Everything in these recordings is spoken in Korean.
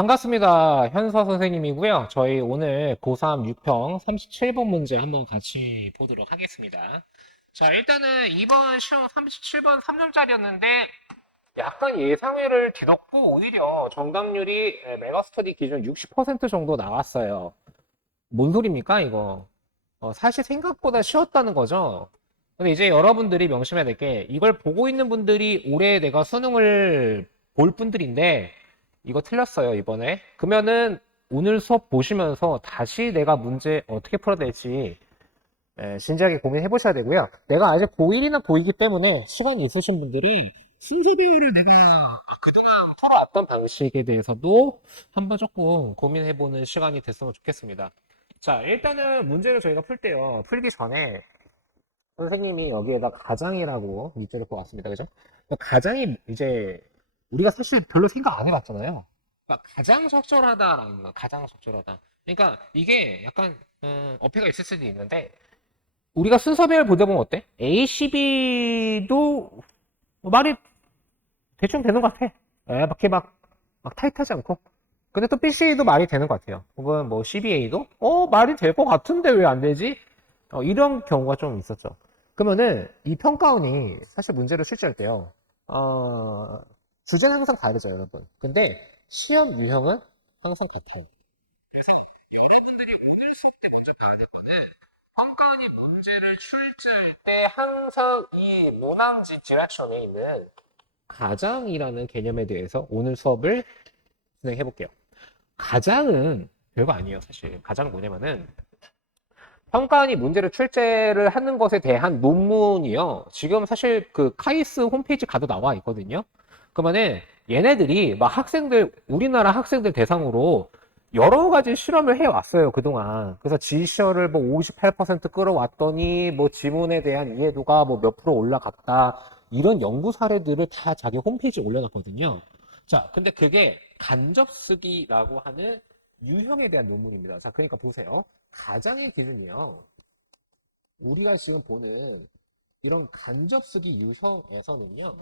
반갑습니다. 현서 선생님이고요. 저희 오늘 고3 6평 37번 문제 한번 같이 보도록 하겠습니다. 자, 일단은 이번 시험 37번 3점짜리였는데 약간 예상외를 뒤덮고 오히려 정답률이 메가스터디 기준 60% 정도 나왔어요. 뭔 소리입니까, 이거? 사실 생각보다 쉬웠다는 거죠. 근데 이제 여러분들이 명심해야 될 게 이걸 보고 있는 분들이 올해 내가 수능을 볼 분들인데 이거 틀렸어요, 이번에. 그러면은 오늘 수업 보시면서 다시 내가 문제 어떻게 풀어야 될지 진지하게 고민해 보셔야 되고요. 내가 아직 고1이나 고2이기 때문에 시간이 있으신 분들이 순서배열을 내가 그동안 풀어왔던 방식에 대해서도 한번 조금 고민해 보는 시간이 됐으면 좋겠습니다. 자, 일단은 문제를 저희가 풀 때요. 풀기 전에 선생님이 여기에다 가장이라고 밑줄을 그어왔습니다. 그죠? 가장이 이제 우리가 사실 별로 생각 안 해봤잖아요. 그러니까 가장 적절하다라는 거, 가장 적절하다. 그러니까 이게 약간 어폐가 있을 수도 있는데 우리가 순서별 보다 보면 어때? A, C, B도 말이 대충 되는 것 같아. 막 이렇게 막 타이트하지 않고. 근데 또 B, C도 말이 되는 것 같아요. 혹은 뭐 CBA도 말이 될 것 같은데 왜 안 되지? 이런 경우가 좀 있었죠. 그러면은 이 평가원이 사실 문제를 출제할 때요. 주제는 항상 다르죠, 여러분. 근데 시험 유형은 항상 같아요. 그래서 여러분들이 오늘 수업 때 먼저 봐야 될 거는 평가원이 문제를 출제할 때 항상 이 문항지 디렉션에 있는 가장이라는 개념에 대해서 오늘 수업을 진행해 볼게요. 가장은 별거 아니에요, 사실. 가장은 뭐냐면은 평가원이 문제를 출제를 하는 것에 대한 논문이요. 지금 사실 그 카이스 홈페이지 가도 나와 있거든요. 그러면은 얘네들이 막 학생들, 우리나라 학생들 대상으로 여러 가지 실험을 해왔어요, 그동안. 그래서 지시어를 뭐 58% 끌어왔더니 뭐 지문에 대한 이해도가 뭐 몇 프로 올라갔다. 이런 연구 사례들을 다 자기 홈페이지에 올려놨거든요. 자, 근데 그게 간접쓰기라고 하는 유형에 대한 논문입니다. 자, 그러니까 보세요. 가장의 기준이요. 우리가 지금 보는 이런 간접쓰기 유형에서는요.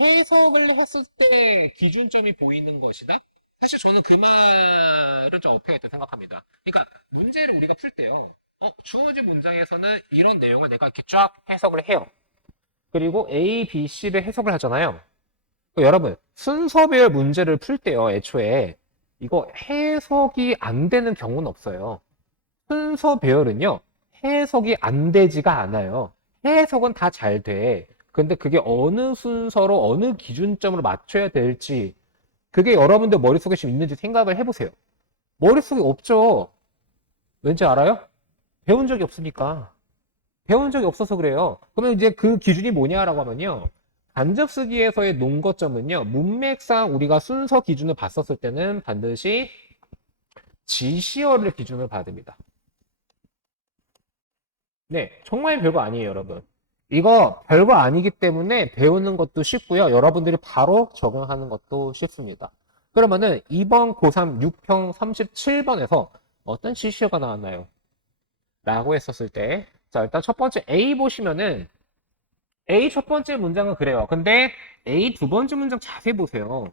해석을 했을 때 기준점이 보이는 것이다? 사실 저는 그 말은 좀 어폐가 있다고 생각합니다. 그러니까 문제를 우리가 풀 때요. 주어진 문장에서는 이런 내용을 내가 이렇게 쫙 해석을 해요. 그리고 A, B, C를 해석을 하잖아요. 여러분, 순서별 문제를 풀 때요, 애초에 이거 해석이 안 되는 경우는 없어요. 순서 배열은요, 해석이 안 되지가 않아요. 해석은 다 잘 돼. 근데 그게 어느 순서로 어느 기준점으로 맞춰야 될지, 그게 여러분들 머릿속에 지금 있는지 생각을 해보세요. 머릿속에 없죠? 왠지 알아요? 배운 적이 없으니까. 배운 적이 없어서 그래요. 그러면 이제 그 기준이 뭐냐라고 하면요. 간접쓰기에서의 논거점은요, 문맥상 우리가 순서 기준을 봤었을 때는 반드시 지시어를 기준으로 봐야 됩니다. 네, 정말 별거 아니에요, 여러분. 이거 별거 아니기 때문에 배우는 것도 쉽고요. 여러분들이 바로 적용하는 것도 쉽습니다. 그러면은 이번 고3 6평 37번에서 어떤 지시어가 나왔나요? 라고 했었을 때, 자, 일단 첫 번째 A 보시면은 A 첫 번째 문장은 그래요. 근데 A 두 번째 문장 자세히 보세요.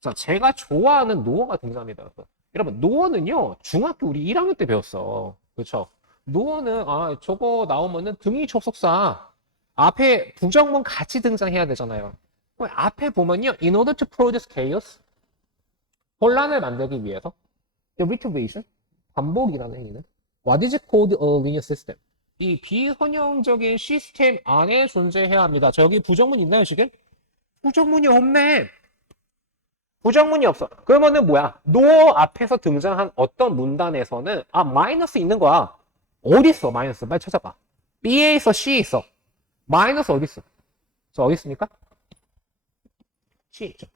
자, 제가 좋아하는 노어가 등장합니다. 여러분, 노어는요, 중학교 우리 1학년 때 배웠어. 그렇죠? 노어는, 저거 나오면은 등위 접속사. 앞에 부정문 같이 등장해야 되잖아요. 그럼 앞에 보면요, in order to produce chaos. 혼란을 만들기 위해서. retribution. 반복이라는 행위는. What is called a linear system? 이 비선형적인 시스템 안에 존재해야 합니다. 저기 부정문 있나요, 지금? 부정문이 없네. 부정문이 없어. 그러면은 뭐야? 노어 앞에서 등장한 어떤 문단에서는 마이너스 있는 거야. 어디 있어? 마이너스. 빨리 찾아봐. B에 있어, C에 있어. 마이너스 어디 있어? 저 어디 있습니까? C에 있죠.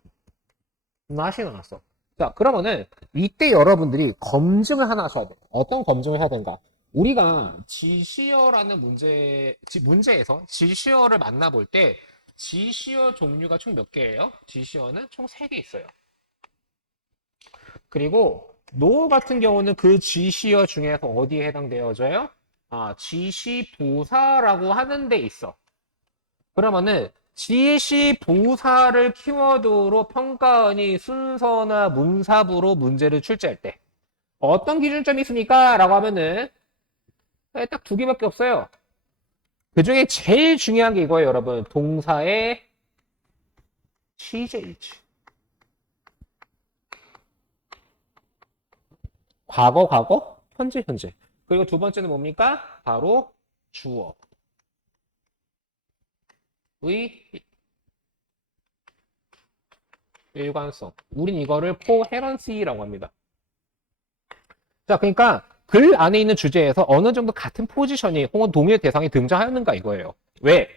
낫이 나왔어. 자, 그러면은 이때 여러분들이 검증을 하나 하셔야 돼. 어떤 검증을 해야 되는가? 우리가 지시어라는 문제에서 지시어를 만나볼 때 지시어 종류가 총 몇 개예요? 지시어는 총 3개 있어요. 그리고 노 같은 경우는 그 지시어 중에서 어디에 해당되어져요? 지시부사라고 하는 데 있어. 그러면은 지시부사를 키워드로 평가원이 순서나 문사부로 문제를 출제할 때 어떤 기준점이 있습니까? 라고 하면은 딱 두 개밖에 없어요. 그 중에 제일 중요한 게 이거예요, 여러분. 동사의 CJH. 과거, 현재. 그리고 두 번째는 뭡니까? 바로 주어의 일관성. 우린 이거를 coherency라고 합니다. 자, 그러니까 글 안에 있는 주제에서 어느 정도 같은 포지션이 혹은 동일 대상이 등장하는가 이거예요. 왜?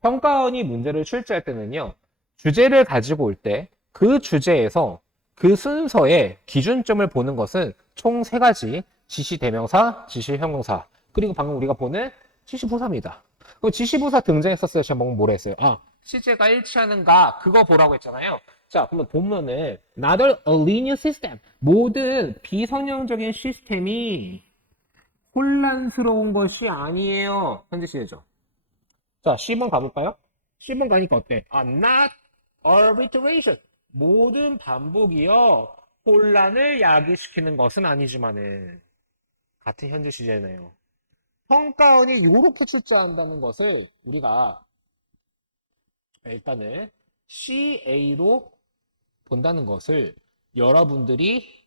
평가원이 문제를 출제할 때는요, 주제를 가지고 올 때 그 주제에서 그 순서의 기준점을 보는 것은 총 세 가지: 지시대명사, 지시형용사, 그리고 방금 우리가 보는 지시부사입니다. 그 지시부사 등장했었어요. 제가 뭐라 했어요? 시제가 일치하는가 그거 보라고 했잖아요. 자, 그러면 보면은 not a linear system. 모든 비선형적인 시스템이 혼란스러운 것이 아니에요. 현재 시제죠. 자, 10번 가볼까요? 10번 가니까 어때? not arbitration. 모든 반복이요. 혼란을 야기시키는 것은 아니지만은 같은 현재 시제네요. 평가원이 이렇게 출제한다는 것을 우리가 일단은 CA로 본다는 것을 여러분들이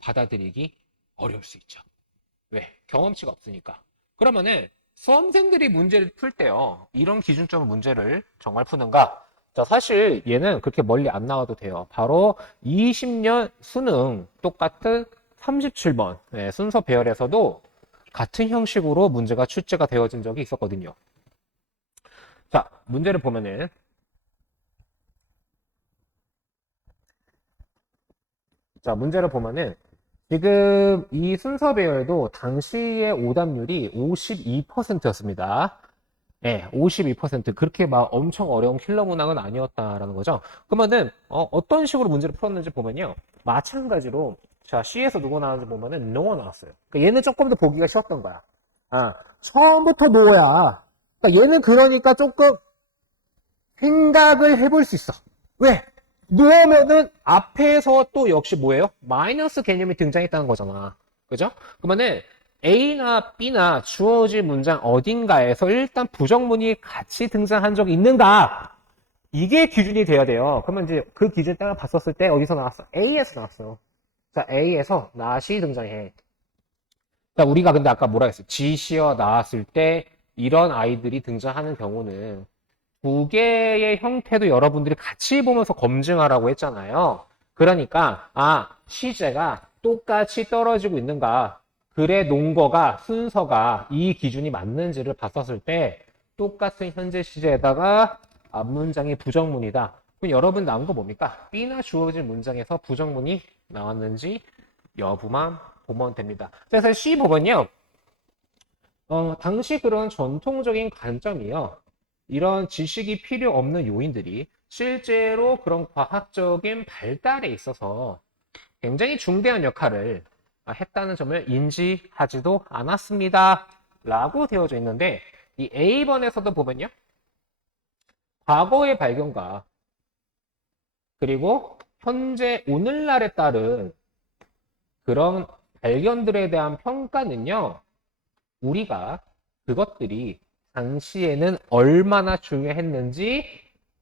받아들이기 어려울 수 있죠. 왜? 경험치가 없으니까. 그러면은 수험생들이 문제를 풀 때요. 이런 기준점 문제를 정말 푸는가? 자, 사실 얘는 그렇게 멀리 안 나와도 돼요. 바로 20년 수능 똑같은 37번 순서 배열에서도 같은 형식으로 문제가 출제가 되어진 적이 있었거든요. 자, 문제를 보면은 지금 이 순서 배열도 당시의 오답률이 52%였습니다. 네, 52%. 그렇게 막 엄청 어려운 킬러 문항은 아니었다라는 거죠. 그러면은 어떤 식으로 문제를 풀었는지 보면요. 마찬가지로 자, C에서 누가 나왔는지 보면은 NO가 나왔어요. 그러니까 얘는 조금 더 보기가 쉬웠던 거야. 처음부터 NO야. 그러니까 얘는 그러니까 조금 생각을 해볼 수 있어. 왜? 누우면은 앞에서 또 역시 뭐예요? 마이너스 개념이 등장했다는 거잖아. 그죠? 그러면은 A나 B나 주어진 문장 어딘가에서 일단 부정문이 같이 등장한 적이 있는가? 이게 기준이 돼야 돼요. 그러면 이제 그 기준 따라 봤었을 때 어디서 나왔어? A에서 나왔어. 자, A에서 not이 등장해. 자, 우리가 근데 아까 뭐라 했어? 지시어 나왔을 때 이런 아이들이 등장하는 경우는 두 개의 형태도 여러분들이 같이 보면서 검증하라고 했잖아요. 그러니까 시제가 똑같이 떨어지고 있는가, 글의 논거가 순서가 이 기준이 맞는지를 봤었을 때 똑같은 현재 시제에다가 앞문장이 부정문이다. 그럼 여러분 나온 거 뭡니까? B나 주어진 문장에서 부정문이 나왔는지 여부만 보면 됩니다. 그래서 C 부분요. 당시 그런 전통적인 관점이요. 이런 지식이 필요 없는 요인들이 실제로 그런 과학적인 발달에 있어서 굉장히 중대한 역할을 했다는 점을 인지하지도 않았습니다. 라고 되어져 있는데 이 A번에서도 보면요. 과거의 발견과 그리고 현재 오늘날에 따른 그런 발견들에 대한 평가는요. 우리가 그것들이 당시에는 얼마나 중요했는지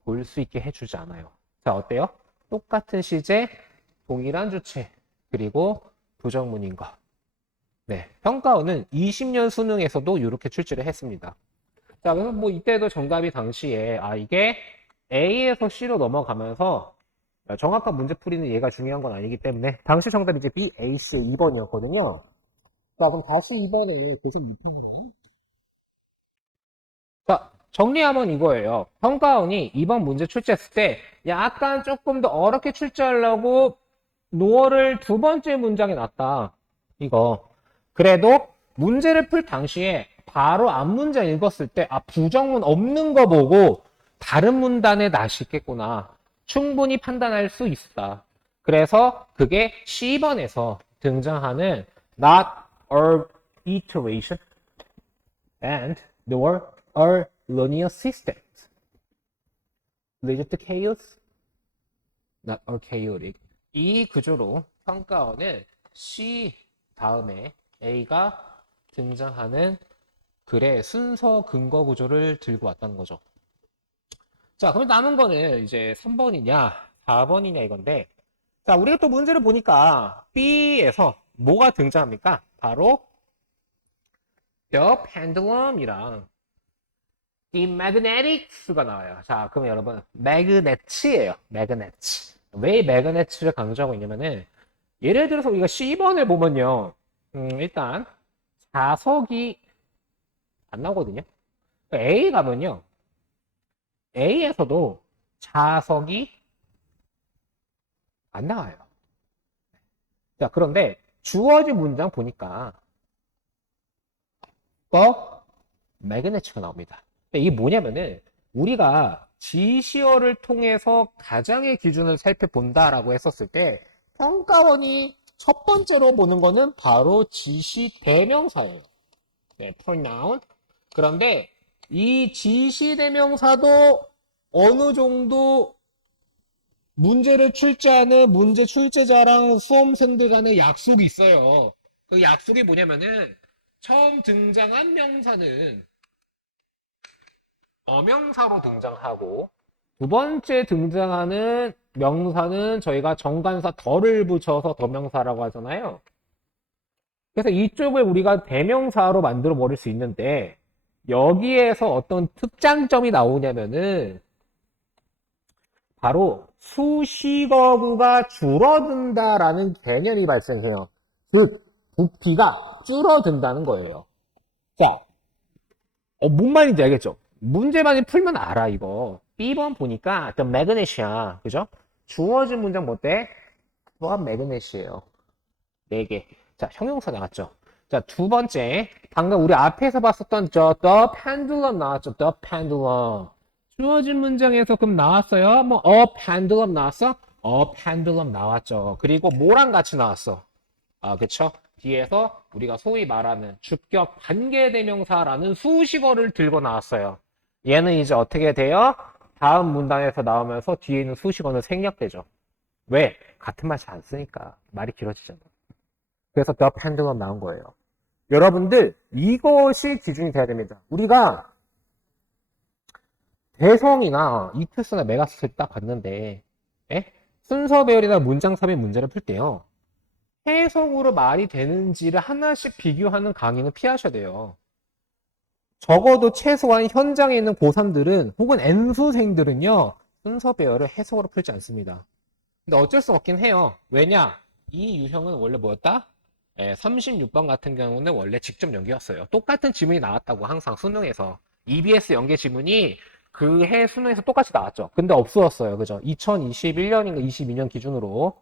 볼 수 있게 해주지 않아요. 자, 어때요? 똑같은 시제, 동일한 주체, 그리고 부정문인 거. 네, 평가원은 20년 수능에서도 이렇게 출제를 했습니다. 자, 그래서 뭐 이때도 정답이 당시에 이게 A에서 C로 넘어가면서 정확한 문제풀이는 얘가 중요한 건 아니기 때문에 당시 정답이 이제 B, A, C의 2번이었거든요. 자, 그럼 다시 이번에 교수 2편으로. 자, 정리하면 이거예요. 평가원이 이번 문제 출제했을 때 약간 조금 더 어렵게 출제하려고 노어를 두 번째 문장에 놨다. 이거. 그래도 문제를 풀 당시에 바로 앞 문장 읽었을 때 부정문 없는 거 보고 다른 문단에 낯이 있겠구나. 충분히 판단할 수 있다. 그래서 그게 10번에서 등장하는 not or iteration and nor or linear systems. Rigid chaos, not all chaotic. 이 구조로 평가원은 C 다음에 A가 등장하는 글의 순서 근거 구조를 들고 왔다는 거죠. 자, 그럼 남은 거는 이제 3번이냐, 4번이냐 이건데, 자, 우리가 또 문제를 보니까 B에서 뭐가 등장합니까? 바로 the pendulum이랑 the magnetics가 나와요. 자, 그럼 여러분, magnets예요. magnets. 왜 magnets를 강조하고 있냐면은, 예를 들어서 우리가 C번을 보면요, 일단 자석이 안 나오거든요. A 가면요, A에서도 자석이 안 나와요. 자, 그런데 주어진 문장 보니까 magnet가 나옵니다. 이게 뭐냐면은 우리가 지시어를 통해서 가장의 기준을 살펴본다라고 했었을 때 평가원이 첫 번째로 보는 거는 바로 지시 대명사예요. 네, pronoun. 그런데 이 지시 대명사도 어느 정도 문제를 출제하는 문제 출제자랑 수험생들 간의 약속이 있어요. 그 약속이 뭐냐면은 처음 등장한 명사는 어명사로 등장하고 두 번째 등장하는 명사는 저희가 정관사 덜을 붙여서 더명사라고 하잖아요. 그래서 이쪽을 우리가 대명사로 만들어 버릴 수 있는데 여기에서 어떤 특장점이 나오냐면은 바로 수식어구가 줄어든다라는 개념이 발생해요. 즉 부피가 줄어든다는 거예요. 자, 뭔 말인지 알겠죠? 문제만이 풀면 알아 이거. B번 보니까 the magnet이야. 그죠? 주어진 문장 뭐 때? 또한 magnet이에요. 4개. 자, 형용사 나왔죠? 자, 두 번째. 방금 우리 앞에서 봤었던 the pendulum 나왔죠? the pendulum. 주어진 문장에서 그럼 나왔어요? 뭐 a pendulum 나왔어? a pendulum 나왔죠. 그리고 뭐랑 같이 나왔어? 아, 그쵸? 뒤에서 우리가 소위 말하는 주격 관계대명사라는 수식어를 들고 나왔어요. 얘는 이제 어떻게 돼요? 다음 문단에서 나오면서 뒤에 있는 수식어는 생략되죠. 왜? 같은 말 잘 안 쓰니까 말이 길어지잖아. 그래서 the pendulum 나온 거예요. 여러분들 이것이 기준이 돼야 됩니다. 우리가 대성이나 이투스나 메가스를 딱 봤는데 순서 배열이나 문장 삽입 문제를 풀 때요. 해석으로 말이 되는지를 하나씩 비교하는 강의는 피하셔야 돼요. 적어도 최소한 현장에 있는 고3들은 혹은 N수생들은요. 순서 배열을 해석으로 풀지 않습니다. 근데 어쩔 수 없긴 해요. 왜냐? 이 유형은 원래 뭐였다? 36번 같은 경우는 원래 직접 연계였어요. 똑같은 지문이 나왔다고 항상 수능에서. EBS 연계 지문이 그 해 수능에서 똑같이 나왔죠. 근데 없어졌어요. 그죠? 2021년인가 22년 기준으로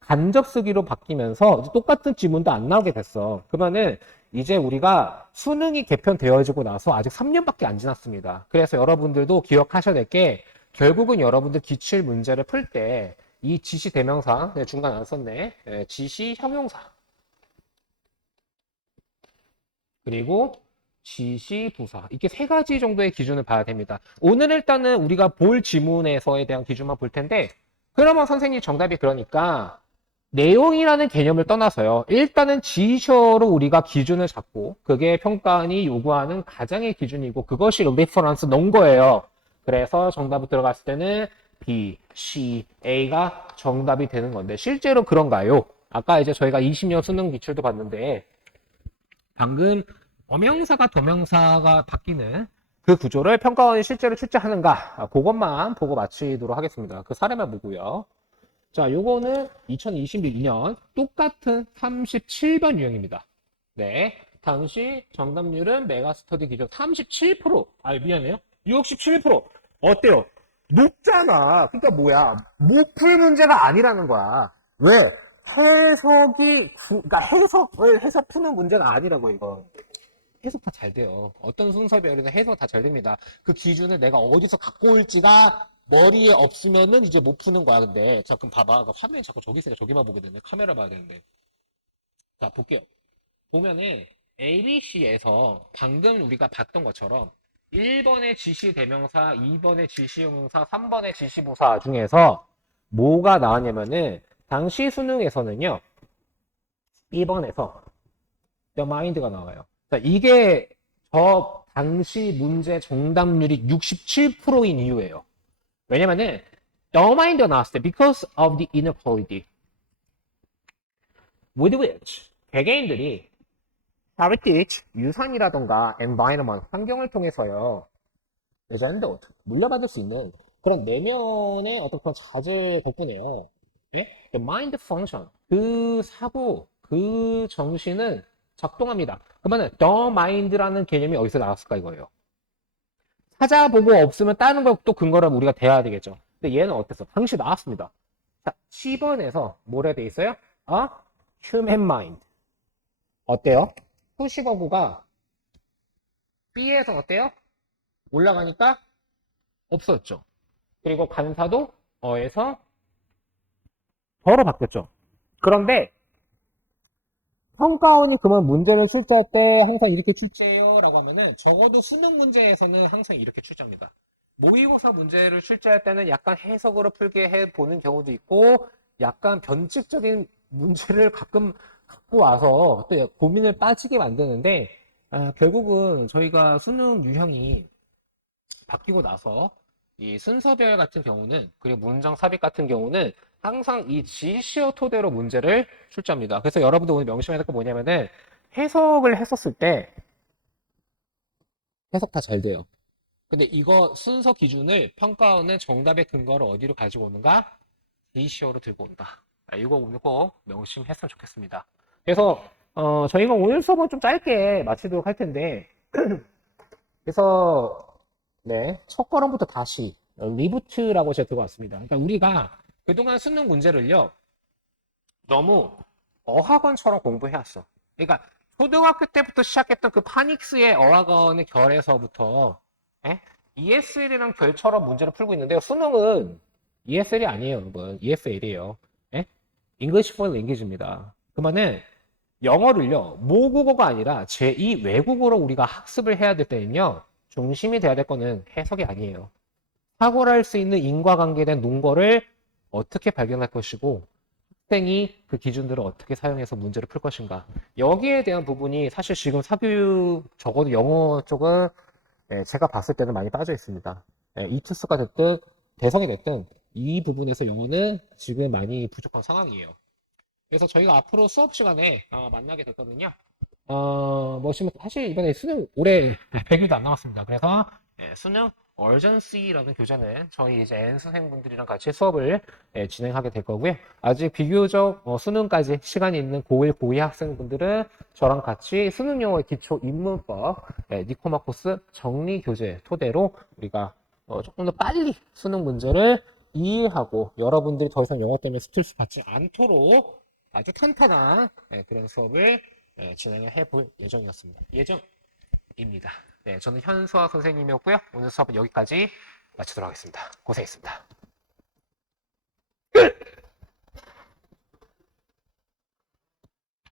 간접 쓰기로 바뀌면서 똑같은 지문도 안 나오게 됐어. 그러면은 이제 우리가 수능이 개편되어지고 나서 아직 3년밖에 안 지났습니다. 그래서 여러분들도 기억하셔야 될 게 결국은 여러분들 기출 문제를 풀 때 이 지시 대명사, 중간 안 썼네. 지시 형용사. 그리고 지시 부사. 이렇게 세 가지 정도의 기준을 봐야 됩니다. 오늘 일단은 우리가 볼 지문에서에 대한 기준만 볼 텐데 그러면 선생님 정답이 그러니까 내용이라는 개념을 떠나서요. 일단은 지시어로 우리가 기준을 잡고 그게 평가원이 요구하는 가장의 기준이고 그것이 리퍼런스 넣은 거예요. 그래서 정답이 들어갔을 때는 B, C, A가 정답이 되는 건데 실제로 그런가요? 아까 이제 저희가 20년 수능 기출도 봤는데 방금 어명사가 도명사가 바뀌는 그 구조를 평가원이 실제로 출제하는가 그것만 보고 맞추도록 하겠습니다. 그 사례만 보고요. 자, 요거는 2022년 똑같은 37번 유형입니다. 네. 당시 정답률은 메가스터디 기준 37%. 아, 미안해요. 67%. 어때요? 높잖아. 그러니까 뭐야? 못 풀 문제가 아니라는 거야. 왜? 그러니까 해석 푸는 문제가 아니라고, 이거. 해석 다 잘 돼요. 어떤 순서별이나 해석 다 잘 됩니다. 그 기준을 내가 어디서 갖고 올지가 머리에 없으면은 이제 못 푸는 거야, 근데. 자, 그럼 봐봐. 화면이 자꾸 저기 있으니까 저기만 보게 되네. 카메라 봐야 되는데. 자, 볼게요. 보면은 ABC에서 방금 우리가 봤던 것처럼 1번의 지시대명사, 2번의 지시용사, 3번의 지시부사 중에서 뭐가 나왔냐면은 당시 수능에서는요. 2번에서 the mind가 나와요. 자, 이게 저 당시 문제 정답률이 67%인 이유예요. 왜냐면은 the mind가 나왔을 때 because of the inequality with which 개개인들이 heritage, 유산이라던가 environment, 환경을 통해서요. 레전드, 물려받을 수 있는 그런 내면의 어떤 그런 자질 덕분에요. 네? The mind function, 그 사고, 그 정신은 작동합니다. 그러면 the mind라는 개념이 어디서 나왔을까 이거예요. 찾아보고 없으면 다른 것도 근거를 우리가 대야 되겠죠. 근데 얘는 어땠어? 당시 나왔습니다. 자, 10번에서 뭐래 돼 있어요? A human mind. 어때요? 후시거구가 B에서 어때요? 올라가니까 없어졌죠. 그리고 간사도 어에서 더로 바뀌었죠. 그런데 평가원이 그러면 문제를 출제할 때 항상 이렇게 출제해요 라고 하면은 적어도 수능 문제에서는 항상 이렇게 출제합니다. 모의고사 문제를 출제할 때는 약간 해석으로 풀게 해보는 경우도 있고 약간 변칙적인 문제를 가끔 갖고 와서 또 고민을 빠지게 만드는데 결국은 저희가 수능 유형이 바뀌고 나서 이 순서별 같은 경우는 그리고 문장 삽입 같은 경우는 항상 이 지시어 토대로 문제를 출제합니다. 그래서 여러분들 오늘 명심해야 될 거 뭐냐면은 해석을 했었을 때 해석 다 잘 돼요. 근데 이거 순서 기준을 평가원은 정답의 근거를 어디로 가지고 오는가? 지시어로 들고 온다. 이거 오늘 꼭 명심했으면 좋겠습니다. 그래서 저희가 오늘 수업은 좀 짧게 마치도록 할 텐데 그래서 네, 첫 걸음부터 다시 리부트라고 제가 들고 왔습니다. 그러니까 우리가 그동안 수능 문제를요 너무 어학원처럼 공부해왔어. 그러니까 초등학교 때부터 시작했던 그 파닉스의 어학원의 결에서부터 ESL이랑 결처럼 문제를 풀고 있는데요. 수능은 ESL이 아니에요, 여러분. EFL이에요. English for Language입니다. 그러면은 영어를요 모국어가 아니라 제2 외국어로 우리가 학습을 해야 될 때는요 중심이 돼야 될 거는 해석이 아니에요. 탁월할 수 있는 인과관계에 대한 논거를 어떻게 발견할 것이고 학생이 그 기준들을 어떻게 사용해서 문제를 풀 것인가. 여기에 대한 부분이 사실 지금 사교육 적어도 영어 쪽은 제가 봤을 때는 많이 빠져 있습니다. 이투스가 됐든 대성이 됐든 이 부분에서 영어는 지금 많이 부족한 상황이에요. 그래서 저희가 앞으로 수업 시간에 만나게 됐거든요. 뭐 지금 사실 이번에 수능 올해 100일도 안 남았습니다. 그래서 수능 얼전시라는 교재는 저희 이제 N수생분들이랑 같이 수업을 진행하게 될 거고요. 아직 비교적 수능까지 시간이 있는 고1, 고2 학생분들은 저랑 같이 수능 영어의 기초 입문법 니코마코스 정리 교재 토대로 우리가 조금 더 빨리 수능 문제를 이해하고 여러분들이 더 이상 영어 때문에 스트레스 받지 않도록 아주 탄탄한 그런 수업을 진행을 해볼 예정입니다. 네, 저는 현수아 선생님이었고요. 오늘 수업은 여기까지 마치도록 하겠습니다. 고생했습니다.